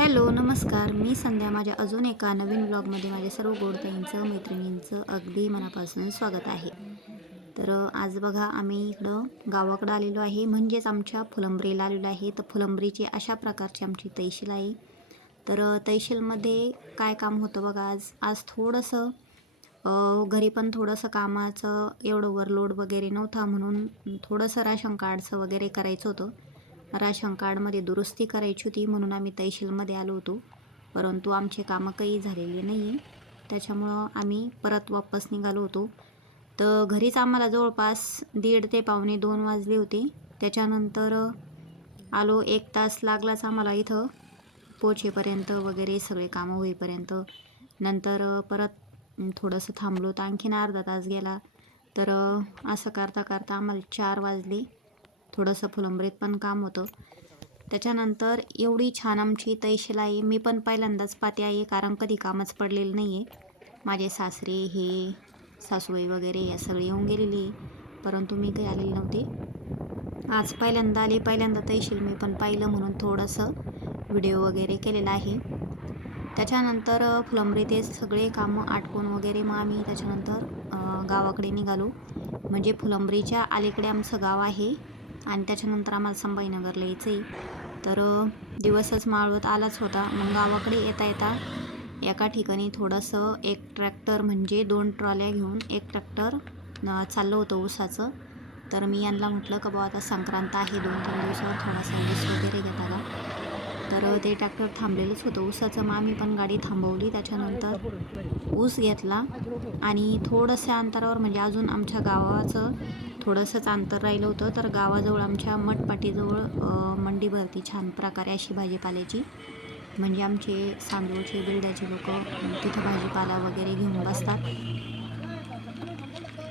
Hello नमस्कार. मी संध्या माझ्या अजून एका नवीन ब्लॉगमध्ये माझ्या सर्व गोडताईंचं मैत्रिणींचं अगदी मनापासून स्वागत आहे. तर आज बघा आम्ही इकडं गावाकडं आलेलो आहे. म्हणजेच आमच्या फुलंब्रीला आलेलो आहे. तर फुलंब्रीची अशा प्रकारची आमची तैशील आहे. तर तैशीलमध्ये काय काम होतं बघा आज आज थोडंसं घरी पण थोडंसं कामाचं एवढं ओव्हरलोड वगैरे नव्हता म्हणून थोडंसं राशन कार्डचं वगैरे करायचं होतं. राशन कार्डमध्ये दुरुस्ती करायची होती म्हणून आम्ही तहसीलमध्ये आलो होतो. परंतु आमचे कामं काही झालेले नाही. आहे त्याच्यामुळं आम्ही परत वापस निघालो होतो. तर घरीच आम्हाला जवळपास दीड ते पावणे दोन वाजले होते. त्याच्यानंतर आलो एक तास लागलाच आम्हाला इथं पोचेपर्यंत वगैरे सगळे कामं होईपर्यंत. नंतर परत थोडंसं थांबलो तर आणखीन अर्धा तास गेला. तर असं करता करता आम्हाला चार वाजले. थोडंसं फुलंब्रीत पण काम होतं. त्याच्यानंतर एवढी छान आमची तैशील आहे मी पण पहिल्यांदाच पाते आहे कारण कधी कामच पडलेलं नाही आहे माझे सासरे हे सासूबाई वगैरे या सगळे येऊन गेलेली आहे. परंतु मी काही आलेले नव्हते. आज पहिल्यांदा आले पहिल्यांदा तैशील मी पण पाहिलं म्हणून थोडंसं व्हिडिओ वगैरे केलेला आहे. त्याच्यानंतर फुलंबरी ते सगळे कामं आटकून वगैरे मग आम्ही त्याच्यानंतर गावाकडे निघालो. म्हणजे फुलंब्रीच्या अलीकडे आमचं गाव आहे. आणि त्याच्यानंतर आम्हाला संभाजीनगरला यायचं आहे तर दिवसच माळवत आलाच होता. मग गावाकडे येता येता एका ठिकाणी थोडंसं एक ट्रॅक्टर म्हणजे दोन ट्रॉल्या घेऊन एक ट्रॅक्टर चाललं होतं ऊसाचं. तर मी यांना म्हटलं का बाबा आता संक्रांत आहे दोन तीन दिवसावर थोडासा ऊस वगैरे घेता का? तर ते ट्रॅक्टर थांबलेलंच होतं. ऊसाचं मग आम्ही पण गाडी थांबवली. त्याच्यानंतर ऊस घेतला. आणि थोडंसं अंतरावर म्हणजे अजून आमच्या गावाचं थोडंसंच अंतर राहिलं होतं. तर गावाजवळ आमच्या मठपाटीजवळ मंडी भरती छान प्रकारे अशी भाजीपाल्याची. म्हणजे आमचे सांदूरचे बिल्ड्याचे लोक तिथं भाजीपाला वगैरे घेऊन बसतात.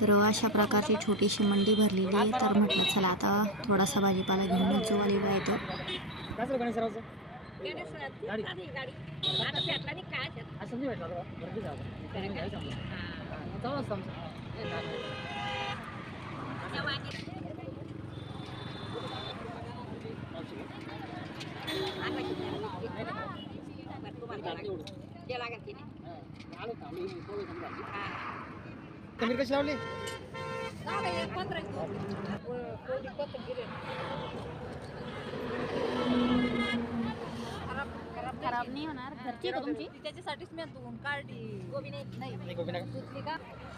तर अशा प्रकारची छोटीशी मंडी भरलेली आहे. तर म्हटलं चला आता थोडासा भाजीपाला घेऊनच जो. आलेलो आहे तर कमी कशी लावली खराब नाही होणार घरची का तुमची त्याच्यासाठीच मी दोन काढली गोबी नाही नाही नाही गोपी नका सुचली का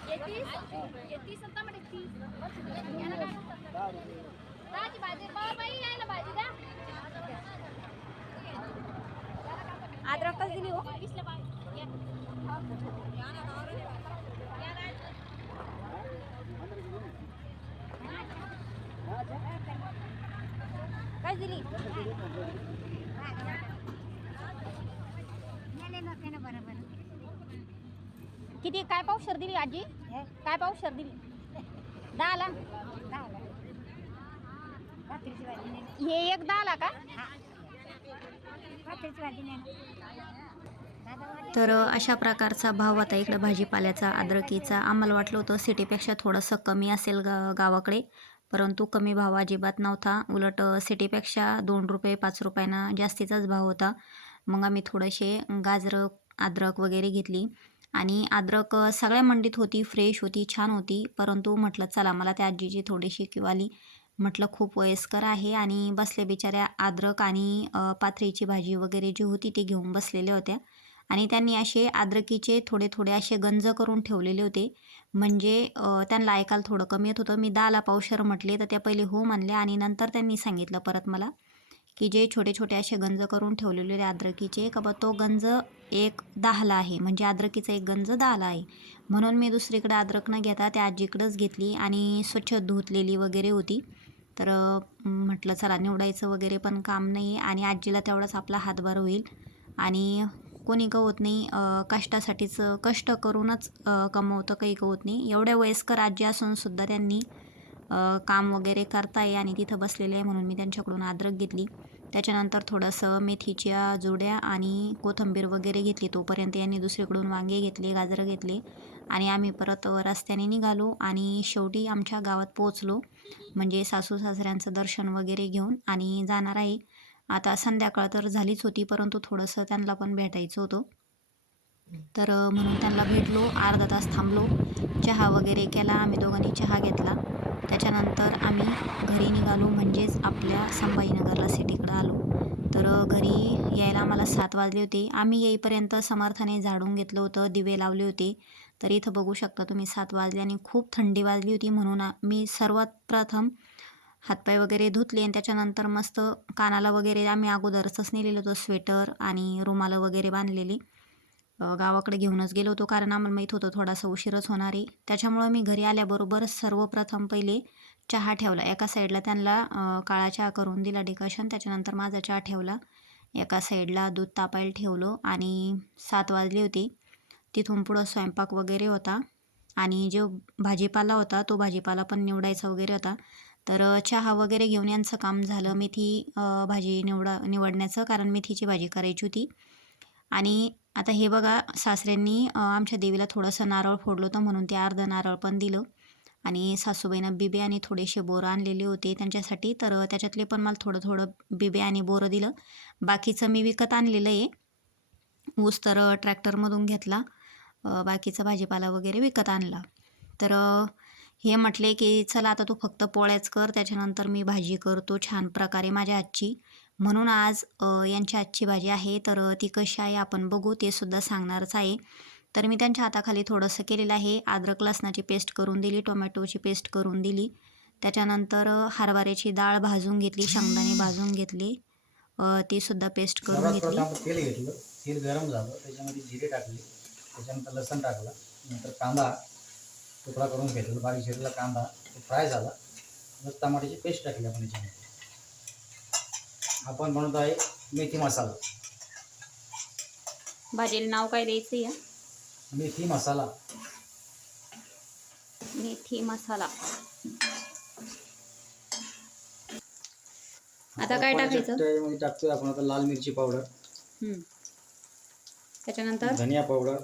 येतीस येतीस आणि टमाटे तीस. याला काय म्हणतात? दहाची भाजी बाबा बाई यायला भाजी द्या अद्रकच दिली हो वीसला बाई. या. या ना, गावाला या. या ना. काय दिली किती? काय पावशर दिली आजी? काय पावशर दिली? दहाला हे एक दहाला का? तर अशा प्रकारचा भाव आता इकडं भाजीपाल्याचा अद्रकीचा आम्हाला वाटलं होतं सिटीपेक्षा थोडंसं कमी असेल गा गावाकडे परंतु कमी भाव अजिबात नव्हता. उलट सिटीपेक्षा दोन रुपये पाच रुपयाना जास्तीचाच भाव होता. मग आम्ही थोडेसे गाजरं अद्रक वगैरे घेतली. आणि अद्रक सगळ्या मंडीत होती फ्रेश होती छान होती. परंतु म्हटलं चला मला त्या आजीची थोडीशी किंवा आली म्हटलं खूप वयस्कर आहे आणि बसल्या बिचाऱ्या अद्रक आणि पाथरीची भाजी वगैरे जी होती ती घेऊन बसलेल्या होत्या. आणि त्यांनी असे अद्रकीचे थोडे थोडे असे गंज करून ठेवलेले होते. म्हणजे त्यांना ऐकायला थोडं कमी येत होतं. मी दाला पावशर म्हटले तर त्या पहिले हो म्हणल्या आणि नंतर त्यांनी सांगितलं परत मला. की जे छोटे छोटे असे गंज करून ठेवलेले अद्रकीचे का बा तो गंज एक दहाला आहे. म्हणजे अद्रकीचा एक गंज दहाला आहे. म्हणून मी दुसरीकडे अद्रक न घेता त्या आजीकडंच घेतली आणि स्वच्छ धुतलेली वगैरे होती. तर म्हटलं चला निवडायचं वगैरे पण काम नाही आणि आजीला तेवढाच आपला हातभार होईल आणि कोणी कवत नाही कष्टासाठीच कष्ट करूनच कमवतं काही कवत नाही. एवढ्या वयस्कर आजी असूनसुद्धा त्यांनी काम वगैरे करताय आणि तिथं बसलेले आहे म्हणून मी त्यांच्याकडून अद्रक घेतली. त्याच्यानंतर थोडंसं मेथीच्या जोड्या आणि कोथिंबीर वगैरे घेतली. तोपर्यंत यांनी दुसरीकडून वांगे घेतले गाजरं घेतले आणि आम्ही परत रस्त्याने निघालो आणि शेवटी आमच्या गावात पोचलो म्हणजे सासू सासऱ्यांचं दर्शन वगैरे घेऊन आणि जाणार आहे. आता संध्याकाळ तर झालीच होती परंतु थोडंसं त्यांना पण भेटायचं होतं. तर म्हणून त्यांना भेटलो अर्धा तास थांबलो. चहा वगैरे केला आम्ही दोघांनी चहा घेतला. त्याच्यानंतर आम्ही घरी निघालो म्हणजेच आपल्या संभाजीनगरला सिटीकडं आलो. तर घरी यायला आम्हाला सात वाजले होते. आम्ही येईपर्यंत समर्थाने झाडून घेतलं होतं दिवे लावले होते. तर इथं बघू शकता तुम्ही सात वाजले आणि खूप थंडी वाजली होती म्हणून मी सर्वात प्रथम हातपाय वगैरे धुतले आणि त्याच्यानंतर मस्त कानाला वगैरे आम्ही अगोदरच नेलेलं होतं स्वेटर आणि रुमालं वगैरे बांधलेली. गावाकडे घेऊनच गेलो होतो कारण आम्हाला माहीत होतं थोडासा उशीरच होणार आहे. त्याच्यामुळं मी घरी आल्याबरोबर सर्वप्रथम पहिले चहा ठेवला. एका साईडला त्यांना काळा चहा करून दिला डिकशन त्याच्यानंतर माझा चहा ठेवला. एका साईडला दूध तापायला ठेवलो आणि सात वाजले होते. तिथून पुढं स्वयंपाक वगैरे होता आणि जो भाजीपाला होता तो भाजीपाला पण निवडायचा वगैरे होता. तर चहा वगैरे घेऊन यांचं काम झालं. मेथी भाजी निवडा निवडण्याचं कारण मेथीची भाजी करायची होती. आणि आता हे बघा सासऱ्यांनी आमच्या देवीला थोडंसं नारळ फोडलं होतं म्हणून ते अर्धं नारळ पण दिलं. आणि सासूबाईनं बिबे आणि थोडेसे बोरं आणलेले होते त्यांच्यासाठी. तर त्याच्यातले पण मला थोडं थोडं बिबे आणि बोरं दिलं. बाकीचं मी विकत आणलेलं आहे. ऊस तर ट्रॅक्टरमधून घेतला. बाकीचा भाजीपाला वगैरे विकत आणला. तर हे म्हटले की चला आता तू फक्त पोळ्याच कर. त्याच्यानंतर मी भाजी करतो छान प्रकारे माझ्या हातची म्हणून आज यांच्या हातची भाजी आहे तर ती कशी आहे आपण बघू ते सुद्धा सांगणारच आहे. तर मी त्यांच्या हाताखाली थोडंसं केलेलं आहे. अद्रक लसणाची पेस्ट करून दिली टोमॅटोची पेस्ट करून दिली. त्याच्यानंतर हरभऱ्याची डाळ भाजून घेतली शेंगदाणे भाजून घेतले. ती सुद्धा पेस्ट करून घेतली. तेल घेतलं. तेल गरम झालं. त्याच्यामध्ये जिरे टाकले. त्याच्यानंतर लसण टाकलं. नंतर कांदा तुकडा करून घेतला बारीक चिरलेला कांदा. तो फ्राय झाला. मग टमाट्याची पेस्ट टाकली आपण याच्यामध्ये. आपण बनवतो आहे मेथी मसाला. भाजीला नाव काय द्यायचं या? मेथी मसाला. मेथी मसाला. आता काय टाकायचं? त्याच्यामध्ये टाकतोय आपण आता लाल मिरची पावडर. हं. त्याच्यानंतर? धनिया पावडर.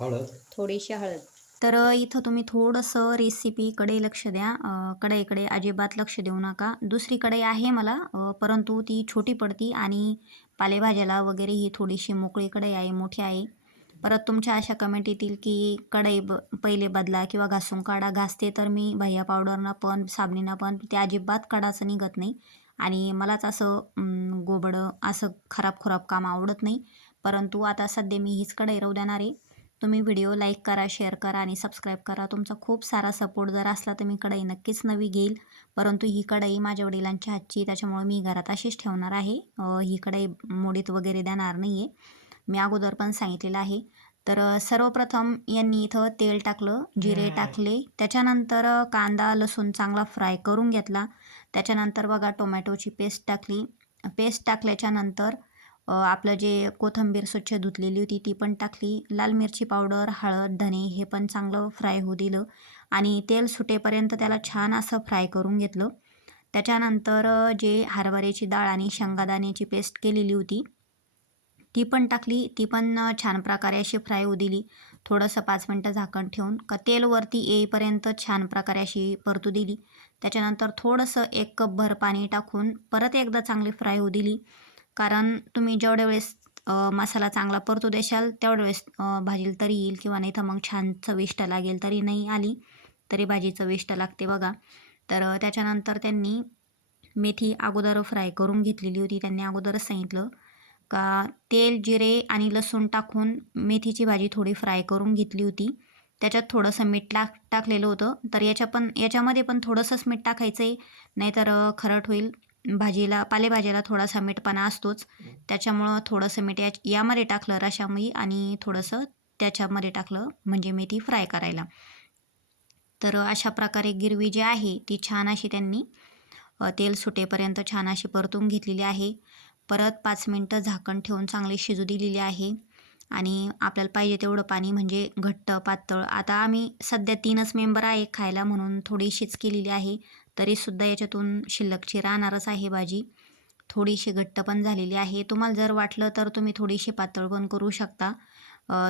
हळद. थोडीशी हळद. तर इथं तुम्ही थोडंसं रेसिपीकडे लक्ष द्या. अं, कढईकडे अजिबात लक्ष देऊ नका. दुसरी कढई आहे मला परंतु ती छोटी पडती आणि पालेभाज्याला वगैरे ही थोडीशी मोकळी कढई आहे मोठी आहे. परत तुमच्या अशा कमेंट येतील की कढई ब पहिले बदला किंवा घासून काढा. घासते तर मी भैया पावडरनं पण साबणीनं पण ते अजिबात काढाचं निघत नाही. आणि मलाच असं गोबडं असं खराब खराब काम आवडत नाही. परंतु आता सध्या मी हीच कढई राहू देणार आहे. तुम्ही व्हिडिओ लाईक करा शेअर करा आणि सबस्क्राईब करा. तुमचा खूप सारा सपोर्ट जर असला तर मी कढई नक्कीच नवी घेईल. परंतु ही कढई माझ्या वडिलांच्या हातची त्याच्यामुळे मी घरात अशीच ठेवणार आहे. ही कढई मोडीत वगैरे देणार नाही आहे मी अगोदर पण सांगितलेलं आहे. तर सर्वप्रथम यांनी इथं तेल टाकलं जिरे टाकले. त्याच्यानंतर कांदा लसूण चांगला फ्राय करून घेतला. त्याच्यानंतर बघा टोमॅटोची पेस्ट टाकली. पेस्ट टाकल्याच्या नंतर अ, आपलं जे कोथिंबीर स्वच्छ धुतलेली होती ती पण टाकली. लाल मिरची पावडर हळद धने हे पण चांगलं फ्राय होऊ दिलं आणि तेल सुटेपर्यंत त्याला छान असं फ्राय करून घेतलं. त्याच्यानंतर जे हरभऱ्याची डाळ आणि शेंगादाण्याची पेस्ट केलेली होती ती पण टाकली. ती पण छान प्रकारे अशी फ्राय होऊ दिली. थोडंसं पाच मिनटं झाकण ठेवून का तेल वरती येईपर्यंत छान प्रकारे अशी परतू दिली. त्याच्यानंतर थोडंसं एक कपभर पाणी टाकून परत एकदा चांगली फ्राय होऊ दिली. कारण तुम्ही जेवढ्या वेळेस मसाला चांगला परतू देशाल तेवढ्या वेळेस भाजीला तरी येईल किंवा नाही तर मग छान चविष्ट लागेल तरी नाही आली तरी भाजी चविष्ट लागते बघा. तर त्याच्यानंतर त्यांनी मेथी अगोदर फ्राय करून घेतलेली होती त्यांनी अगोदरच सांगितलं का तेल जिरे आणि लसूण टाकून मेथीची भाजी थोडी फ्राय करून घेतली होती. त्याच्यात थोडंसं मीठ टाक टाकलेलं होतं. तर याच्या पण याच्यामध्ये पण थोडंसंच मीठ टाकायचं आहे नाहीतर खरट होईल भाजीला पालेभाजीला थोडासा मीठपणा असतोच. त्याच्यामुळं थोडंसं मीठ या यामध्ये टाकलं रशामुळे आणि थोडंसं त्याच्यामध्ये टाकलं म्हणजे मेथी फ्राय करायला. तर अशा प्रकारे गिरवी जी आहे ती छान अशी त्यांनी तेल सुटेपर्यंत छान अशी परतून घेतलेली आहे. परत पाच मिनटं झाकण ठेवून चांगली शिजू दिलेली आहे. आणि आपल्याला पाहिजे तेवढं पाणी म्हणजे घट्ट पातळ. आता आम्ही सध्या तीनच मेंबर आहे खायला म्हणून थोडी शिज केलेली आहे. तरीसुद्धा याच्यातून शिल्लकची राहणारच आहे भाजी. थोडीशी घट्ट पण झालेली आहे. तुम्हाला जर वाटलं तर तुम्ही थोडीशी पातळ पण करू शकता.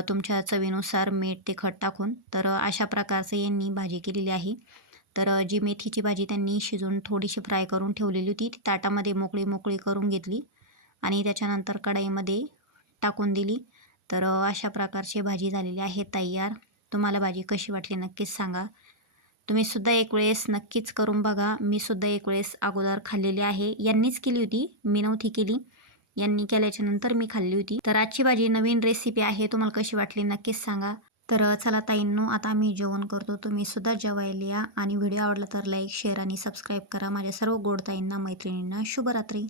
तुमच्या चवीनुसार मीठ तिखट टाकून. तर अशा प्रकारचं यांनी भाजी केलेली आहे. तर जी मेथीची भाजी त्यांनी शिजवून थोडीशी फ्राय करून ठेवलेली होती. ती ताटामध्ये मोकळी मोकळी करून घेतली. आणि त्याच्यानंतर कढईमध्ये टाकून दिली. तर अशा प्रकारची भाजी झालेली आहे. तयार. तुम्हाला भाजी कशी वाटली नक्कीच सांगा. तुम्ही सुद्धा एक वेळेस नक्कीच करून बघा. मी सुद्धा एक वेळेस अगोदर खाल्लेली आहे. यांनीच केली होती. मी नव्हती केली. यांनी केल्याच्यानंतर मी खाल्ली होती. तर आजची भाजी नवीन रेसिपी आहे. तुम्हाला कशी वाटली नक्कीच सांगा. तर चला ताईंनो आता मी जेवण करतो. तुम्ही सुद्धा जेवायला या. आणि व्हिडिओ आवडला तर लाईक शेअर आणि सबस्क्राईब करा. माझ्या सर्व गोड ताईंना मैत्रिणींना शुभरात्री.